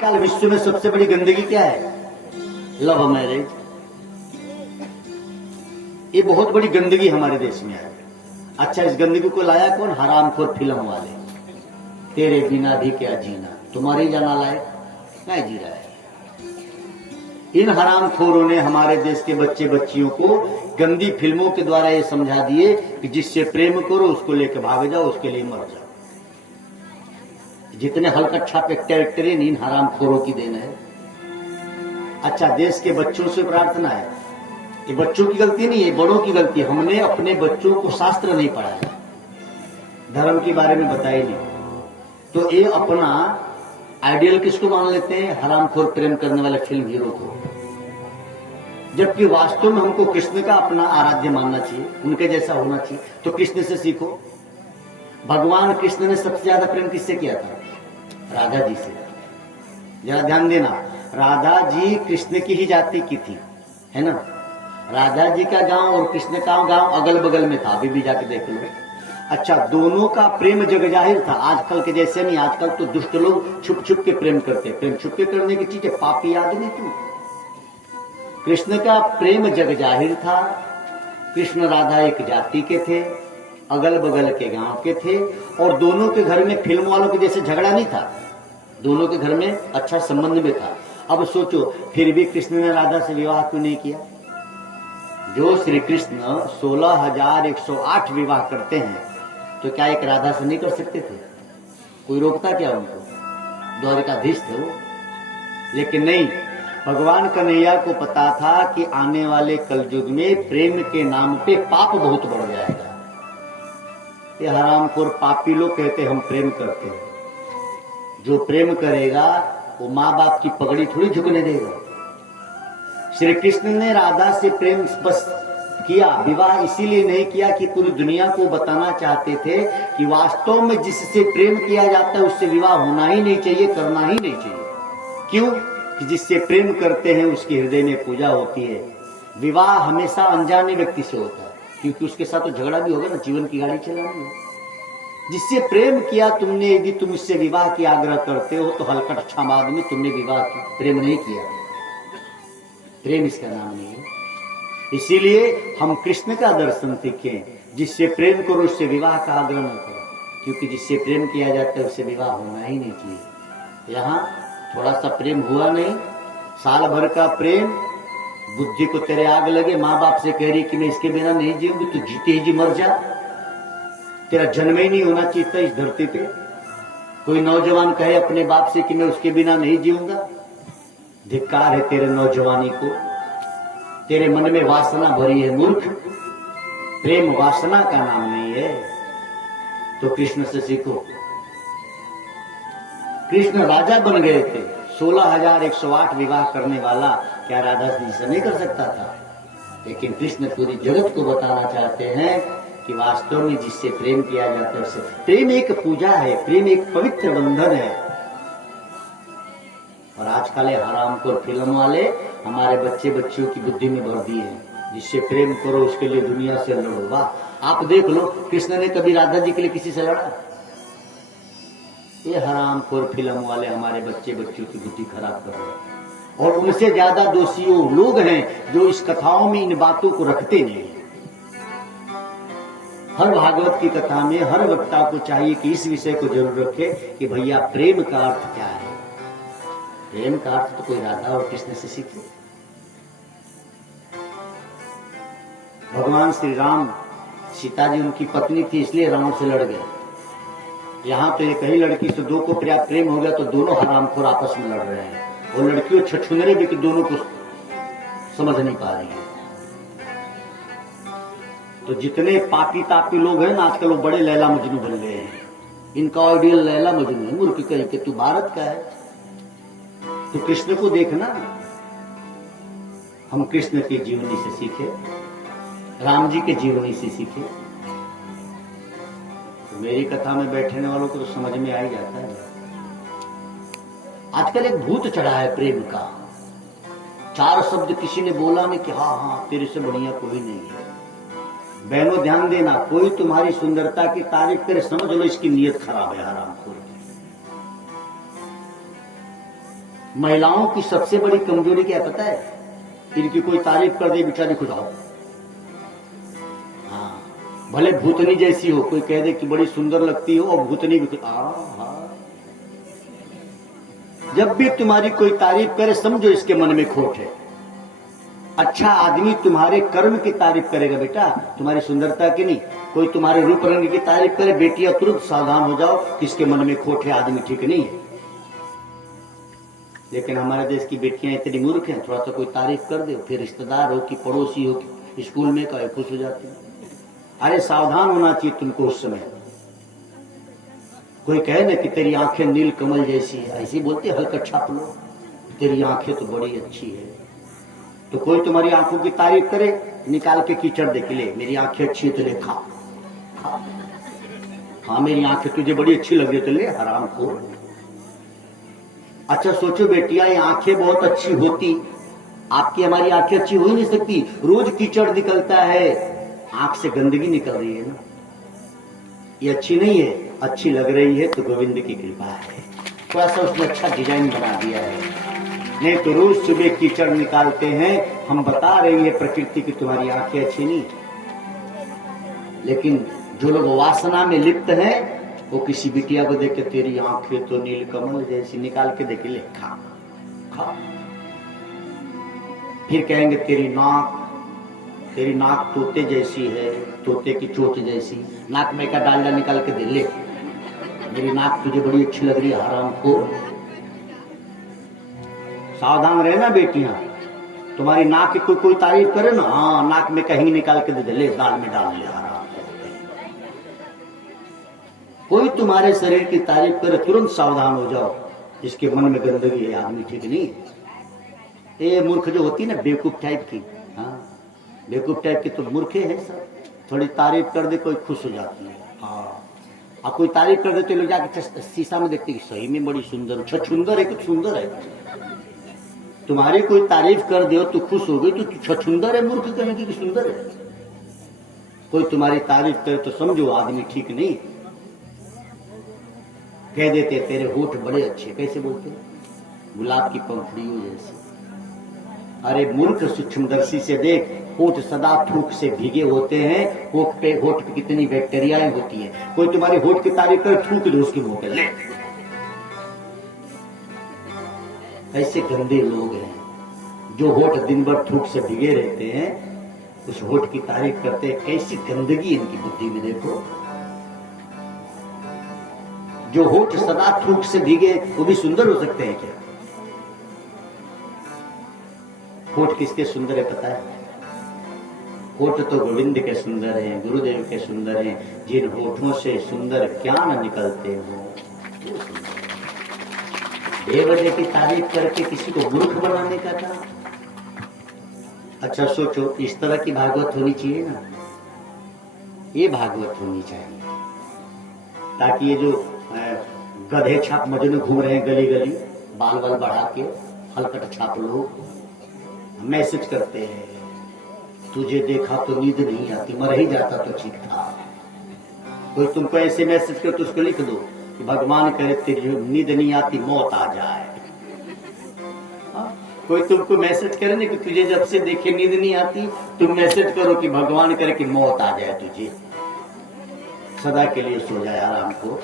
काल विश्व में सबसे बड़ी गंदगी क्या है? Love marriage. ये बहुत बड़ी गंदगी हमारे देश में है। अच्छा, इस गंदगी को लाया कौन? हरामखोर फिल्म वाले। तेरे बिना भी क्या जीना, तुम्हारे जाना लायक नहीं जी रहा है। इन हरामखोरों ने हमारे देश के बच्चे बच्चियों को गंदी फिल्मों के द्वारा ये समझा दिए कि जिससे प्रेम करो उसको लेकर भाग जाओ, उसके लिए मर जाओ। जितने हलकट्ठा एक्टर इन हरामखोरों की देन है। अच्छा, देश के बच्चों से प्रार्थना है, ये बच्चों की गलती नहीं है, बड़ों की गलती है। हमने अपने बच्चों को शास्त्र नहीं पढ़ाया, धर्म के बारे में बताया नहीं, तो ये अपना आइडियल किसको मान लेते हैं? हरामखोर प्रेम करने वाले फिल्म हीरो को। जबकि वास्तव में हमको कृष्ण का अपना आराध्य मानना चाहिए, उनके जैसा होना चाहिए। तो कृष्ण से सीखो। भगवान कृष्ण ने सबसे ज्यादा प्रेम किससे किया था? राधा जी से। जरा ध्यान देना, राधा जी कृष्ण की ही जाति की थी, है ना। राधा जी का गांव और कृष्ण का गांव अगल बगल में था, अभी भी जाके देख लो। अच्छा, दोनों का प्रेम जग जाहिर था। आजकल के जैसे नहीं, आजकल तो दुष्ट लोग छुप छुप के प्रेम करते। प्रेम छुप के करने की चीज है, पापी आदमी तू। कृष्ण का प्रेम जग जाहिर था। कृष्ण राधा एक जाति के थे, अगल बगल के गांव के थे, और दोनों के घर में फिल्म वालों के जैसे झगड़ा नहीं था, दोनों के घर में अच्छा संबंध में था। अब सोचो, फिर भी कृष्ण ने राधा से विवाह क्यों नहीं किया? जो श्री कृष्ण 16,108 विवाह करते हैं, तो क्या एक राधा से नहीं कर सकते थे? कोई रोकता क्या उनको? द्वारिकाधीश थे वो। लेकिन नहीं, भगवान कन्हैया को पता था कि आने वाले कलयुग में प्रेम के नाम पे पाप बहुत बढ़ जाएगा। ये हरामखोर पापी लोग कहते हम प्रेम करते हैं। जो प्रेम करेगा वो माँ बाप की पगड़ी थोड़ी झुकने देगा। श्री कृष्ण ने राधा से प्रेम बस किया, विवाह इसीलिए नहीं किया कि पूरी दुनिया को बताना चाहते थे कि वास्तव में जिससे प्रेम किया जाता है उससे विवाह होना ही नहीं चाहिए, करना ही नहीं चाहिए। क्यों? कि जिससे प्रेम करते हैं उसके हृदय में पूजा होती है। विवाह हमेशा अनजाने व्यक्ति से होता है, क्योंकि उसके साथ तो झगड़ा भी होगा ना, जीवन की गाड़ी चलानी है। जिससे प्रेम किया तुमने, यदि तुम इससे विवाह की आग्रह करते हो तो हलकट अच्छा आदमी, तुमने विवाह की प्रेम नहीं किया। प्रेम इसका नाम नहीं है। इसीलिए हम कृष्ण का दर्शन सीखें, जिससे प्रेम करो उससे विवाह का आग्रह न करो, क्योंकि जिससे प्रेम किया जाता है उससे विवाह होना ही नहीं चाहिए। यहाँ थोड़ा सा प्रेम हुआ नहीं, साल भर का प्रेम, बुद्धि को तेरे आग लगे, माँ बाप से कह रही कि मैं इसके बिना नहीं जीऊंगी, तो जीते ही जी मर जा, तेरा जन्म ही नहीं होना चाहिए था इस धरती पे। कोई नौजवान कहे अपने बाप से कि मैं उसके बिना नहीं जीऊंगा, धिक्कार है तेरे नौजवानी को। तेरे मन में वासना भरी है मूर्ख, प्रेम वासना का नाम नहीं है। तो कृष्ण से सीखो। कृष्ण राजा बन गए थे, 16,108 विवाह करने वाला क्या राधा जी से नहीं कर सकता था? लेकिन कृष्ण पूरी जगत को बताना चाहते हैं कि वास्तव में जिससे प्रेम किया जाता है उससे प्रेम एक पूजा है, प्रेम एक पवित्र बंधन है। और आजकल हरामखोर फिल्म वाले हमारे बच्चे बच्चियों की बुद्धि में भर दिए हैं, जिससे प्रेम करो उसके लिए दुनिया से लड़ो। वाह, आप देख लो, कृष्ण ने कभी राधा जी के लिए किसी से लड़ा? ये हरामखोर फिल्म वाले हमारे बच्चे बच्चियों की बुद्धि खराब कर रहे हैं। और उनसे ज्यादा दोषी लोग हैं जो इस कथाओं में इन बातों को रखते नहीं। हर भागवत की कथा में हर वक्ता को चाहिए कि इस विषय को जरूर रखे कि भैया प्रेम का अर्थ क्या है। प्रेम का अर्थ तो कोई राधा और कृष्ण से सीखे। भगवान श्री राम, सीता जी उनकी पत्नी थी इसलिए रावण से लड़ गए। यहाँ तो एक ही लड़की से दो को प्रेम हो गया तो दोनों हरामखोर आपस में लड़ रहे हैं। वो लड़कियों छछुंदरे भी कि दोनों को समझ नहीं पा रही है। तो जितने पापी तापी लोग हैं ना आजकल, वो बड़े लैला मजनू बन गए हैं। इनका आइडियल लैला मजनू है। मूर्ख कह के तू भारत का है, तो कृष्ण को देखना। हम कृष्ण की जीवनी से सीखे, राम जी के जीवनी से सीखे। तो मेरी कथा में बैठने वालों को तो समझ में आ ही जाता है। आजकल एक भूत चढ़ा है प्रेम का। 4 शब्द किसी ने बोला नहीं कि हाँ हाँ तेरे से बढ़िया कोई नहीं है। बहनों ध्यान देना, कोई तुम्हारी सुंदरता की तारीफ करे, समझ लो इसकी नीयत खराब है, हरामखोर की। महिलाओं की सबसे बड़ी कमजोरी क्या पता है? इनकी कोई तारीफ कर दे बेचारी खुश आओ। हाँ, भले भूतनी जैसी हो, कोई कह दे कि बड़ी सुंदर लगती हो और भूतनी भी जब भी तुम्हारी कोई तारीफ करे समझो इसके मन में खोट है। अच्छा आदमी तुम्हारे कर्म की तारीफ करेगा बेटा, तुम्हारी सुंदरता की नहीं। कोई तुम्हारे रूप रंग की तारीफ करे, बेटियां तुरंत सावधान हो जाओ, किसके मन में खोट है, आदमी ठीक नहीं है। लेकिन हमारे देश की बेटियां इतनी मूर्ख हैं, थोड़ा सा कोई तारीफ कर दो, फिर रिश्तेदार हो कि पड़ोसी हो कि स्कूल में कहे खुश हो जाती है। अरे सावधान होना चाहिए तुमको उस समय। कोई कहे ना कि तेरी आंखें नील कमल जैसी है, ऐसी बोलते हल्का छाप लो, तेरी आंखें तो बड़ी अच्छी है। तो कोई तुम्हारी आंखों की तारीफ करे, निकाल के कीचड़ दे के ले, मेरी आंखें अच्छी है तो ले खा। हाँ मेरी आंखें तुझे बड़ी अच्छी लग रही तो ले, हराम खोर। अच्छा सोचो बेटिया, ये आंखें बहुत अच्छी होती, आपकी हमारी आंखें अच्छी हो ही नहीं सकती। रोज कीचड़ निकलता है, आंख से गंदगी निकल रही है ना, ये अच्छी नहीं है। अच्छी लग रही है तो गोविंद की कृपा है, थोड़ा सा उसने अच्छा डिजाइन बना दिया है। नहीं तो रोज सुबह कीचड़ निकालते हैं, हम बता रही है प्रकृति की तुम्हारी आंखें अच्छी नहीं। लेकिन जो लोग वासना में लिप्त हैं, वो किसी बिटिया को देख के तेरी आंखें तो नीलकमल जैसी, निकाल के देख ले खा खा। फिर कहेंगे तेरी नाक तोते जैसी है, तोते की चोट जैसी। नाक में का डालडा निकाल के दे ले, मेरी नाक तुझे बड़ी अच्छी लग रही है, हराम को। सावधान रहना बेटियां, तुम्हारी नाक की कोई तारीफ करे ना, हाँ नाक में कहीं निकाल के दे ले, दाल में डाल ले, हराम। कोई तुम्हारे शरीर की तारीफ करे तुरंत सावधान हो जाओ, जिसके मन में गंदगी है, आदमी ठीक नहीं। ये मूर्ख जो होती है ना बेवकूफ टाइप की, हाँ बेवकूफ टाइप की तो मूर्खे हैं सब। थोड़ी तारीफ कर दे कोई खुश हो जाती है, हाँ। अब कोई तारीफ कर दे तो लोग जाके शीशा में देखते कि सही में बड़ी सुंदर, छछुंदर है, कुछ सुंदर है। तुम्हारी कोई तारीफ कर दे तो खुश हो गई, तो छछुंदर है, मूर्ख कहेगी कि सुंदर है। कोई तुम्हारी तारीफ करे तो समझो आदमी ठीक नहीं। कह देते तेरे होठ बड़े अच्छे, कैसे बोलते? गुलाब की पंखुड़ियों जैसे। अरे मूर्ख सूक्ष्मदर्शी से देख, होठ सदा थूक से भीगे होते हैं, होठ पे कितनी बैक्टीरियाएं होती है। कोई तुम्हारे होठ की तारीफ कर, थूक दो उसके मुंह पे, ले। ऐसे गंदे लोग हैं जो होठ दिन भर थूक से भीगे रहते हैं, उस होठ की तारीफ करते हैं। कैसी गंदगी इनकी बुद्धि में देखो। जो होठ सदा थूक से भीगे वो भी सुंदर हो सकते हैं क्या? होठ किसके सुंदर है पता है? होठ तो गोविंद के सुंदर हैं, गुरुदेव के सुंदर हैं। जिन होठों से सुंदर ज्ञान निकलते हो, बेवजह की तारीफ करके किसी को मूर्ख बनाने का काम। अच्छा सोचो, इस तरह की भागवत होनी चाहिए ना, ये भागवत होनी चाहिए, ताकि ये जो गधे छाप मजनू घूम रहे हैं गली गली, बाल बाल बढ़ा के, हलकट छाप लोग मैसेज करते हैं, तुझे देखा तो नींद नहीं आती, मर ही जाता तो ठीक था। कोई तुमको ऐसे मैसेज कर तो उसको लिख दो कि भगवान करे तेरी नींद नहीं आती, मौत आ जाए। कोई तुमको मैसेज करे ना कि तुझे जब से देखे नींद नहीं आती, तुम मैसेज करो कि भगवान करे कि मौत आ जाए, तुझे सदा के लिए सो जाए आराम को।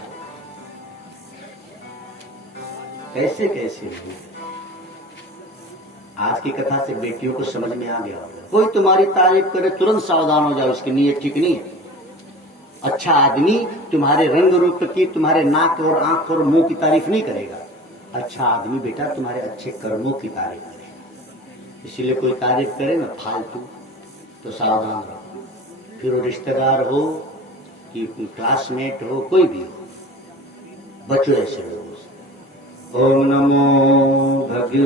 कैसे कैसे लोग। आज की कथा से बेटियों को समझ में आ गया होगा। कोई तुम्हारी तारीफ करे तुरंत सावधान हो जाओ, इसकी नीयत ठीक नहीं है। अच्छा आदमी तुम्हारे रंग रूप की, तुम्हारे नाक और आंख और मुंह की तारीफ नहीं करेगा। अच्छा आदमी बेटा तुम्हारे अच्छे कर्मों की तारीफ करेगा। इसीलिए कोई तारीफ करे ना फालतू तो सावधान रहो, फिर वो रिश्तेदार हो कि क्लासमेट हो, कोई भी हो, बचो ऐसे लोगों से। ओम नमो भगवते